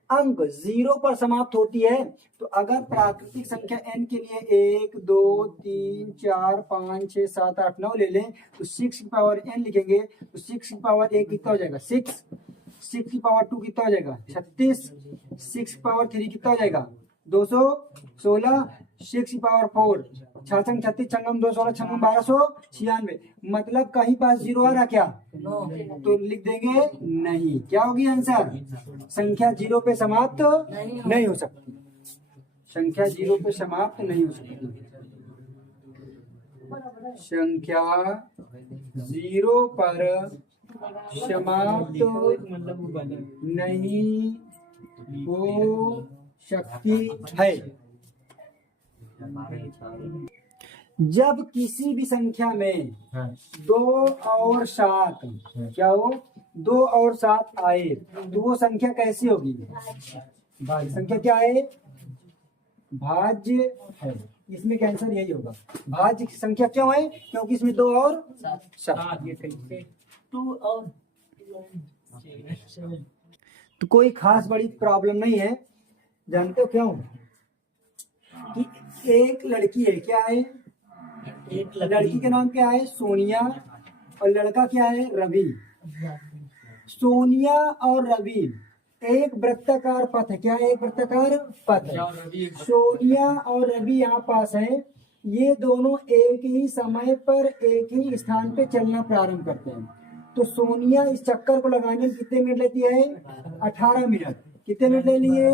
अंक 0 पर समाप्त होती है। तो अगर प्राकृतिक संख्या n के लिए 1 2 3 4 5 6 7 8 9 ले लें तो 6 की पावर n लिखेंगे तो 6 की पावर 1 कितना हो जाएगा 6 की पावर 2 कितना हो जाएगा 36 6 की पावर 3 कितना हो जाएगा 216 6 की पावर 4 छाछंग 36 छंगम 216 छंगम 1296 मतलब कहीं पास 0 आ रहा क्या तो लिख देंगे नहीं। क्या होगी आंसर संख्या 0 पे समाप्त नहीं हो सकती, संख्या 0 पे समाप्त नहीं हो सकती, संख्या 0 पर समाप्त नहीं हो सकती है। जब किसी भी संख्या में 2 और 7 क्या हो 2 और 7 आए तो वो संख्या कैसी होगी भाज्य संख्या क्या है भाज्य है। इसमें कैंसर यही होगा भाज्य संख्या क्यों है क्योंकि इसमें 2 और 7 तो कोई खास बड़ी प्रॉब्लम नहीं है। जानते हो क्यों कि एक लड़की है क्या है एक लड़की का नाम क्या है सोनिया और लड़का क्या है रवि। सोनिया और रवि एक वृत्ताकार पथ है। क्या है? एक वृत्ताकार पथ है। सोनिया और रवि यहाँ पास है। ये दोनों एक ही समय पर एक ही स्थान पे चलना प्रारंभ करते हैं। तो सोनिया इस चक्कर को लगाने में कितने मिनट लेती है? 18 मिनट। कितने मिनट ले लिए?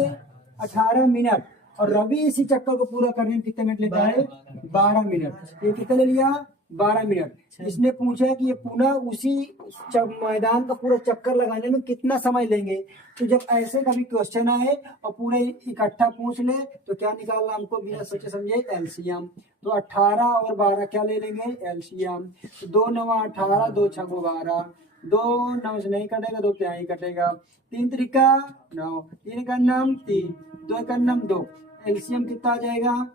18 मिनट। और रवि इसी चक्कर को पूरा करने में कितने मिनट लेता है? 12 मिनट। ये कितने ले लिया? 12 मिनट। इसने पूछा कि ये पुनः उसी मैदान का पूरा चक्कर लगाने में कितना समय लेंगे। तो जब ऐसे कभी क्वेश्चन आए और पूरे इकट्ठा पूछ ले तो क्या निकालना हमको बिना सोचे समझे? एलसीएम। तो 18 और 12 क्या ले लेंगे? एलसीएम। तो 2 9 18, 2 6 12, 2 9 से नहीं कटेगा, 2 क्या ही कटेगा, 3 त्रिका 9, 3 का नाम 3, 2 का नाम 2। एलसीएम कितना आ जाएगा?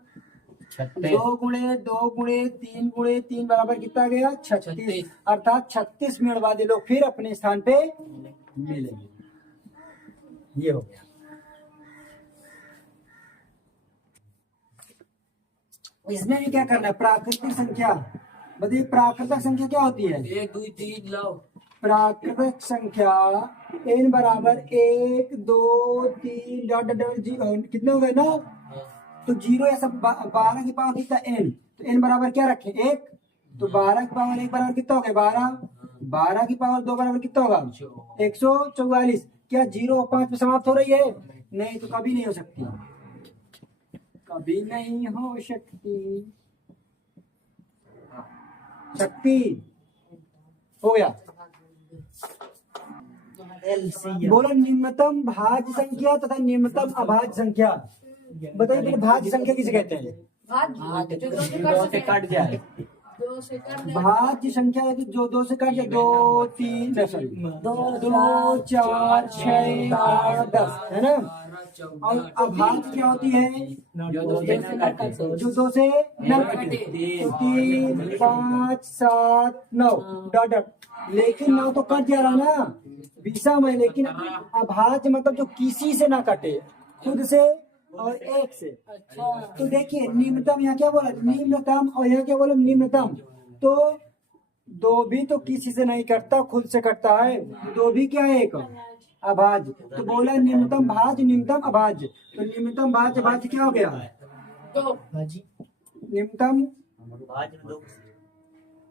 2 गुणे 2 गुणे 3 गुणे 3 बराबर कितना गया? 36। अर्थात 36 मिनट बाद ये लोग फिर अपने स्थान पे मिलेंगे। ये हो गया। इसमें भी क्या करना है? प्राकृतिक संख्या। बताइए प्राकृतिक संख्या क्या होती है? 1 2 3 लाओ। प्राकृतिक संख्या n बराबर 1 2 3 डॉट डॉट कितने हो गए ना? तो 0 या सब 12 की पावर कितना? n। तो n बराबर क्या रखे? 1। तो 12 की पावर 1 बराबर कितना हो गया? 12। 12 की पावर 2 बराबर कितना होगा? 144। क्या 0 और 5 में समाप्त हो रही है? नहीं, तो कभी नहीं हो सकती, कभी नहीं हो सकती। शक्ति हो गया। बोलो निम्नतम भाज्य संख्या तथा निम्नतम अभाज्य संख्या। बताइए पहले भाज्य संख्या किसे कहते हैं? कट जाए। भाज्य संख्या है कि जो 2 से कट जाए। 2 3 सॉरी 2 4 6 8 10 है ना। और अभाज्य क्या होती है? जो 2 से न कटे। 3 5 7 9 डॉट डॉट। लेकिन 9 तो कट जा रहा ना विषम है। लेकिन अभाज्य मतलब जो किसी से ना कटे, खुद से और एक से। तो देखिए निम्नतम यहाँ क्या बोला? निम्नतम। और यहाँ क्या बोला? निम्नतम। तो 2 भी तो किसी से नहीं कटता, खुद से कटता है। 2 भी क्या है? एक अभाज्य। तो बोला निम्नतम भाज्य निम्नतम अभाज्य। तो निम्नतम भाज्य भाज्य क्या हो गया? निम्नतम।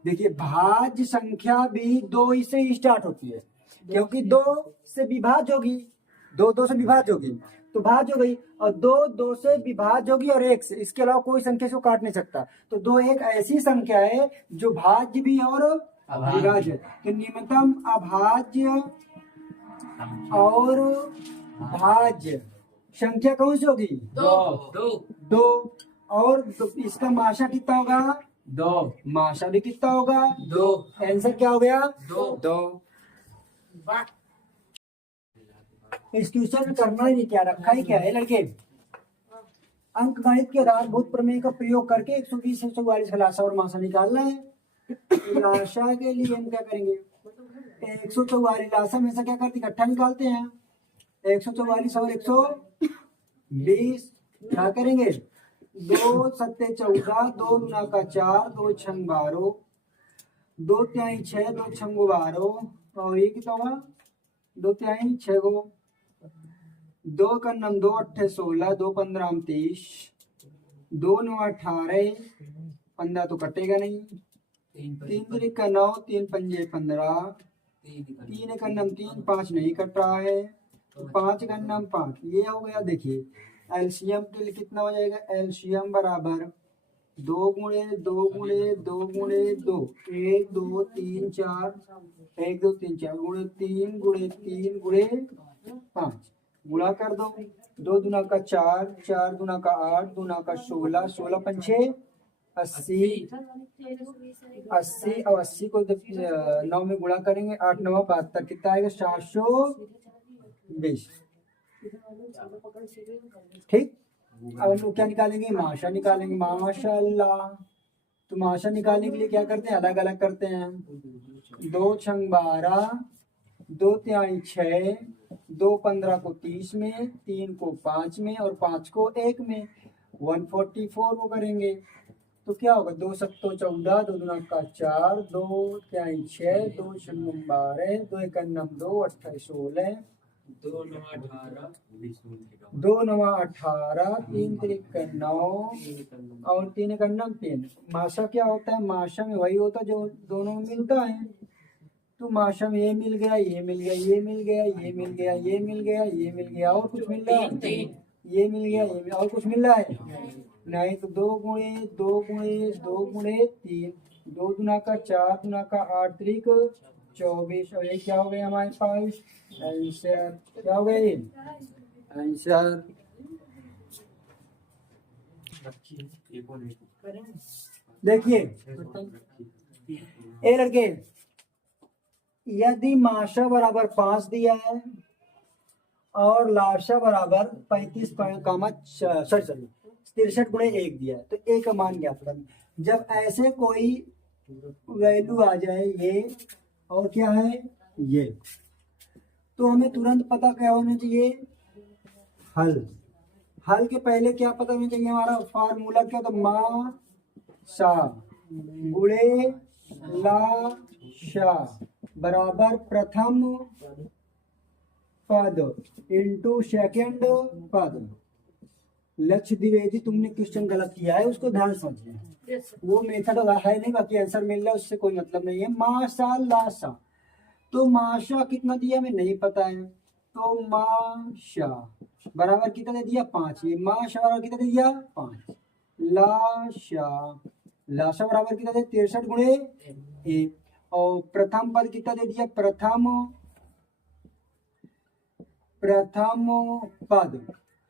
देखिए भाज्य संख्या भी 2 ही से ही स्टार्ट होती है, क्योंकि 2 से विभाज्य होगी। 2 से विभाज्य होगी तो भाज्य हो गई। और 2 से विभाज्य होगी और 1 से। इसके अलावा कोई संख्या से काट नहीं सकता। तो 2 एक ऐसी संख्या है जो भाज्य भी और विभाज्य। तो निम्नतम अभाज्य और भाज्य संख्या कौन सी होगी? 2। और इसका माशा कितना होगा? 2। माशा भी कितना होगा? 2। आंसर क्या हो गया? 2। इस क्वेश्चन में करना ही नहीं, क्या रखा ही क्या है लड़के? अंक गणित के आधारभूत प्रमेय का प्रयोग करके 120 से 144 का लाशा और माशा निकालना है। लाशा के लिए हम क्या करेंगे? 144 लाशा में से क्या करते? इकट्ठा निकालते हैं। 144 और 120 क्या करेंगे? 2 7 14, 2 गुना का 4, 2 6 12, 2 तिहाई 6, 2 6 12 और ये कितना होगा? 2 तिहाई 6 गो। 2 का नम 2 8 16, 2 15 30, 2 9 18, 15 तो कटेगा नहीं। 3 3 का 9, 3 पंजे 15, 3 का नम 3, 5 नहीं कट रहा है। तो 5 का नम 5 ये हो गया। देखिए एलसीएम के लिए कितना हो जाएगा? एलसीएम बराबर 2 गुणे 2 गुणे 2 गुणे 2 1 2 3 4 1 2 3 4 गुणे 3 गुणे 3 गुणे 5 गुणा कर दो। 2 दुना का 4, 4 दुना का 8, दुना का 16, 16 पंछे 80, 80 और 80 को 9 में गुणा करेंगे 8 9 72 कितना आएगा? 720। ठीक। अब हम लोग क्या निकालेंगे? माशा निकालेंगे। माशाअल्लाह। तो माशा निकालने के लिए क्या करते हैं? अलग अलग करते हैं। 2 6 12, 2 तिहाई 6, 2 15 को 30 में, 3 को 5 में और 5 को 1 में। 144 को करेंगे। तो क्या होगा, 2 सत्तो 14, 2 दूना का 4, 2 त्याई 6, 2 शून्य 12, 2 एक 9 2 28 16, 2 9 18 2 9 18, 3 3 9 और 3 एक 9 3। माशा क्या होता है, माशा में वही होता है जो दोनों में मिलता है। तो माशा में ये मिल गया, ये मिल गया, ये मिल गया, ये मिल गया, ये मिल गया, ये मिल गया, और कुछ मिल रहा है, ये मिल गया, ये और कुछ मिल रहा है नहीं। तो 2 गुणे 2 गुणे 2 गुणे 3, 2 दूना का 4, दूना का 8 त्रिक 24, और ये क्या हो गया हमारे पास आंसर, क्या हो गया ये आंसर। देखिए ए लड़के, यदि माशा बराबर 5 दिया है और लाशा बराबर 35 सॉरी 63 गुणे 1 दिया है, तो ए का मान ज्ञात करना। जब ऐसे कोई वैल्यू आ जाए ये और क्या है ये, तो हमें तुरंत पता क्या होना चाहिए, हल। हल के पहले क्या पता होना चाहिए, हमारा फार्मूला क्या था, मा सा गुणे ला शा बराबर प्रथम पद इंटू सेकंड पद। लक्ष्य द्विवेदी, तुमने क्वेश्चन गलत किया है, उसको ध्यान समझिए। वो मेथड है नहीं, बाकी आंसर मिल रहा है, उससे कोई मतलब नहीं है। माशा लाशा, तो माशा कितना दिया हमें नहीं पता है, तो माशा बराबर कितना दे दिया 5, ये माशा बराबर कितना दे दिया 5। लाशा लाशा बराबर कितना दे 63 गुणे 1, और प्रथम पद कितना दे दिया,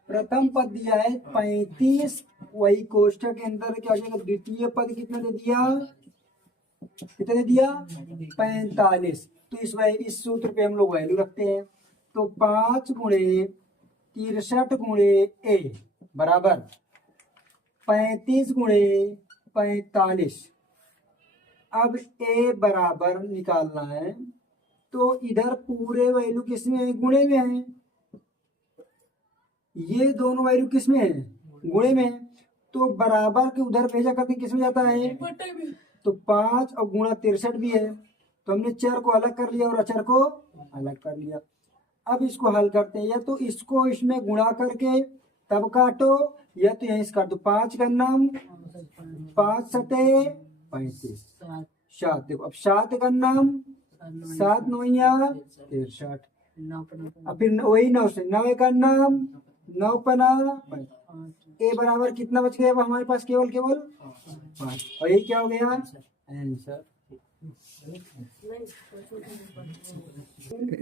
प्रथम पद दिया है 35, वही कोष्ठक के अंदर क्या हो जाएगा, द्वितीय पद कितना दे दिया, कितना दे दिया 45। तो इस सूत्र पे हम लोग वैल्यू रखते हैं, तो 5 गुणे 63 गुणे ए बराबर 35 गुणे 45। अब ए बराबर निकालना है, तो इधर पूरे वैल्यू किस में है, गुणे में है। ये दोनों वैल्यू किस में है, गुणे में है। तो बराबर के उधर भेजा करके किस में जाता है, तो 5 और गुणा 63 भी है। तो हमने चर को अलग कर लिया और अचर को अलग कर लिया। अब इसको हल करते हैं, या तो इसको इसमें गुणा करके तब काटो, या तो यहीं से काटो। 5 का नाम 5 सते 35, 7 देखो, अब 7 का नाम 7 9 63, अब फिर वही 9 से 9 का नाम 9 पना। ए बराबर कितना बच गया हमारे पास, केवल 5, और ये क्या हो गया आंसर।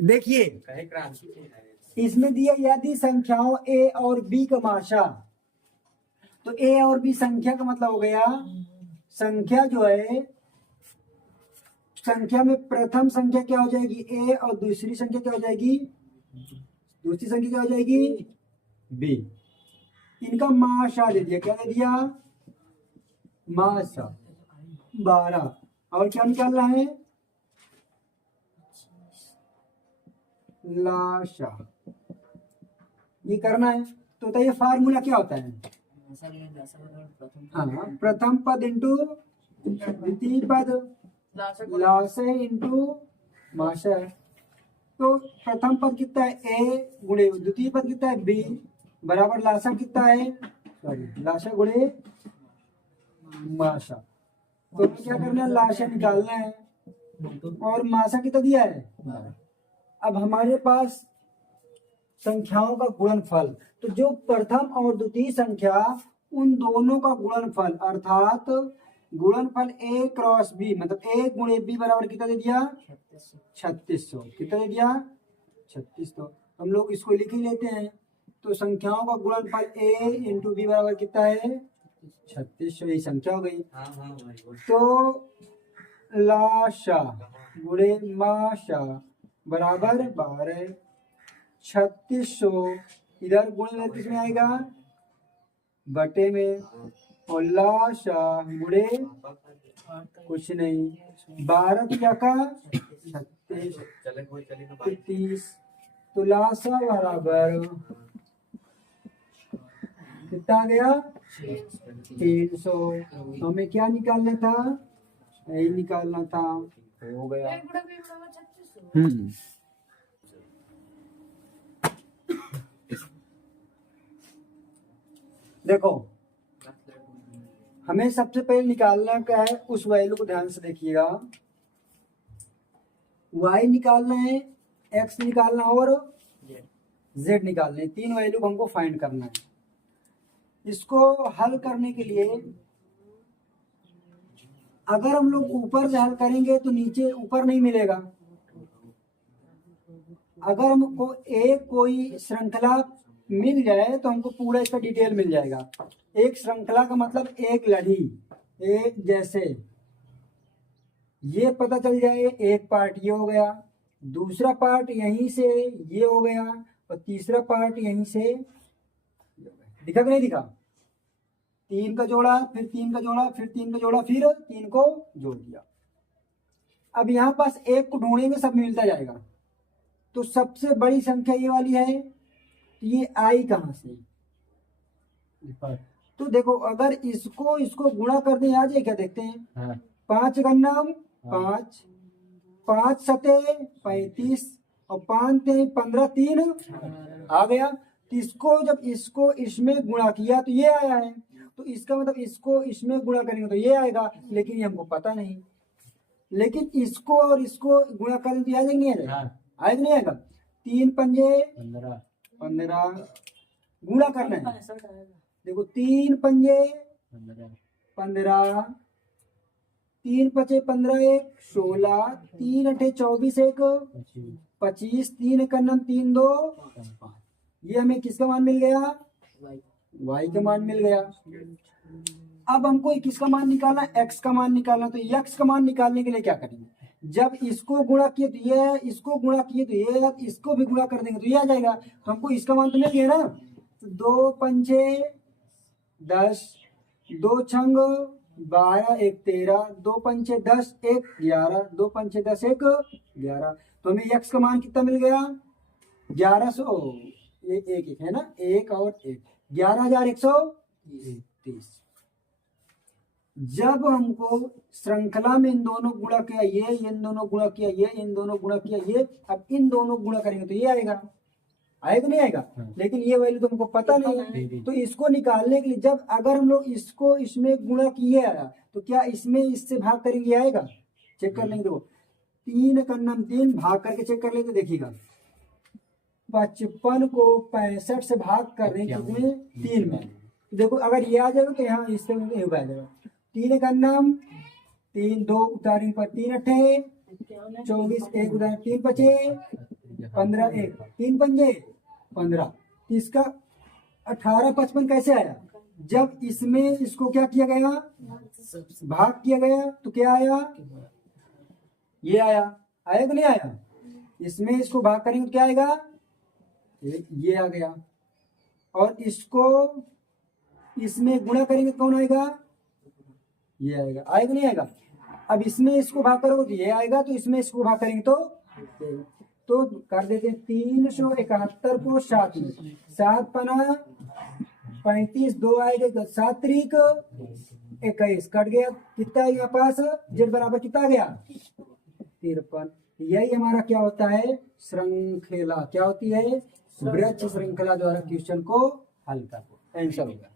देखिए इसमें दिया यदि संख्याओं ए और बी का माशा, तो ए और बी संख्या का मतलब हो गया, संख्या जो है, संख्या में प्रथम संख्या क्या हो जाएगी ए, और दूसरी संख्या क्या हो जाएगी, दूसरी संख्या क्या हो जाएगी बी। इनका माशा दे दिया, क्या दे दिया माशा 12, और क्या निकालना है लाशा, ये करना है। तो बताइए फार्मूला क्या होता है, हाँ प्रथम पद इंटू द्वितीय पद, लाशा इंटू माशा। तो प्रथम पद कितना है ए गुणे द्वितीय पद कितना है बी बराबर लाशा कितना है, सॉरी लाशा गुणे माशा। तो क्या करना है, लाशा निकालना है, और माशा कितना दिया है। अब हमारे पास संख्याओं का गुणनफल, तो जो प्रथम और द्वितीय संख्या उन दोनों का गुणनफल, अर्थात गुणनफल ए क्रॉस बी, मतलब ए गुणे बी बराबर कितना दे दिया 3600, कितना दे दिया 3600। हम लोग इसको लिख ही लेते हैं। तो संख्याओं का गुणनफल ए इंटू बी बराबर कितना है 3600, यही संख्या हो गई। तो लाशा गुणे माशा बराबर 12, 3600 इधर गुणे में किसमें आएगा बटे में, और लाशा गुणे कुछ नहीं 12 का 36 30। तो लाशा बराबर कितना आ गया 300। हमें क्या निकालना था, यही निकालना था, हो गया। देखो हमें सबसे पहले निकालना क्या है, उस वैल्यू को ध्यान से देखिएगा। y निकालना है, x निकालना और z निकालना है, तीन वैल्यू को हमको फाइंड करना है। इसको हल करने के लिए अगर हम लोग ऊपर से हल करेंगे तो नीचे ऊपर नहीं मिलेगा। अगर हमको एक कोई श्रृंखला मिल जाए तो हमको पूरा इसका डिटेल मिल जाएगा। एक श्रृंखला का मतलब एक लड़ी, एक जैसे ये पता चल जाए, एक पार्ट ये हो गया, दूसरा पार्ट यहीं से ये हो गया, और तीसरा पार्ट यहीं से, दिखा कि नहीं दिखा, तीन का जोड़ा, फिर तीन का जोड़ा, फिर तीन का जोड़ा, फिर तीन को जोड़ दिया। अब यहाँ पास एक को ढूंढेंगे, सब मिलता जाएगा। तो सबसे बड़ी संख्या ये वाली है, तो ये आई कहाँ से, तो देखो अगर इसको इसको गुणा कर दें आ जाए क्या, देखते हैं। हाँ। 5 गन्नम 5, 5 सते 35 और 5 ते 15, 3 आ गया। तो इसको जब इसको इसमें गुणा किया तो ये आया है, तो इसका मतलब इसको इसमें गुणा करेंगे तो ये आएगा, लेकिन ये हमको पता नहीं। लेकिन इसको और इसको गुणा करें तो आ जाएंगे, आएगा नहीं आएगा। 3 पंजे 15 गुणा करना है। देखो 3 पंजे 15, 3 पचे 15, 1 16, 3 अठे 24, 1 25, 3 कन्नम 3 2 5। ये हमें किसका मान मिल गया, y का मान मिल गया। अब हमको किसका मान निकालना, x का मान निकालना। तो x का मान निकालने के लिए क्या करेंगे, जब इसको गुणा किए तो ये, इसको गुणा किए तो ये, इसको भी गुणा कर देंगे तो ये आ जाएगा। तो हमको इसका मान तो मिल गया ना। 2 पंजे 10, 2 छंग 12, 1 13, 2 पंचे 10, 1 11, 2 पंचे 10, 1 11। तो हमें x का मान कितना मिल गया, 1100, ये एक है ना, 1 और 1, 11,130। जब हमको श्रृंखला में इन दोनों गुणा किया, ये इन दोनों गुणा किया, ये इन दोनों गुणा किया, ये, अब इन दोनों गुणा करेंगे तो ये आएगा, आएगा नहीं आएगा। लेकिन ये वैल्यू तो हमको पता नहीं है। तो इसको निकालने के लिए जब अगर हम लोग इसको इसमें गुणा किए आया तो क्या इसमें इससे भाग करेंगे, आएगा, चेक कर लेंगे। देखो 3 कन्नम 3 भाग करके चेक कर लेंगे, देखिएगा 55 को 65 से भाग कर रहे हैं कितने, 3 में। देखो अगर ये आ जाएगा तो यहाँ इससे आ जाएगा। 3 कन्नम 3 2 उतारेंगे पर 3 अठे 24, 1 उतारे 3 पचे 15, 1 3 पंजे 15। इसका 18 55 कैसे आया, जब इसमें इसको क्या किया गया, भाग किया गया तो क्या आया, ये आया, आया कि नहीं आया। इसमें इसको भाग करेंगे तो क्या आएगा, ये आ गया। और इसको इसमें गुणा करेंगे कौन आएगा, ये आएगा, आएगा नहीं आएगा। अब इसमें इसको भाग करोगे तो ये आएगा, तो इसमें इसको भाग करेंगे तो कर देते हैं। 371 को 7 में, 7 पना 35, 2 आएगा 7 त्रिक 21, कट गया, कितना है यहाँ पास, जेड बराबर कितना आ गया 53। यही हमारा क्या होता है, श्रृंखला क्या होती है, वृक्ष श्रृंखला द्वारा क्वेश्चन को हल कर, आंसर होगा।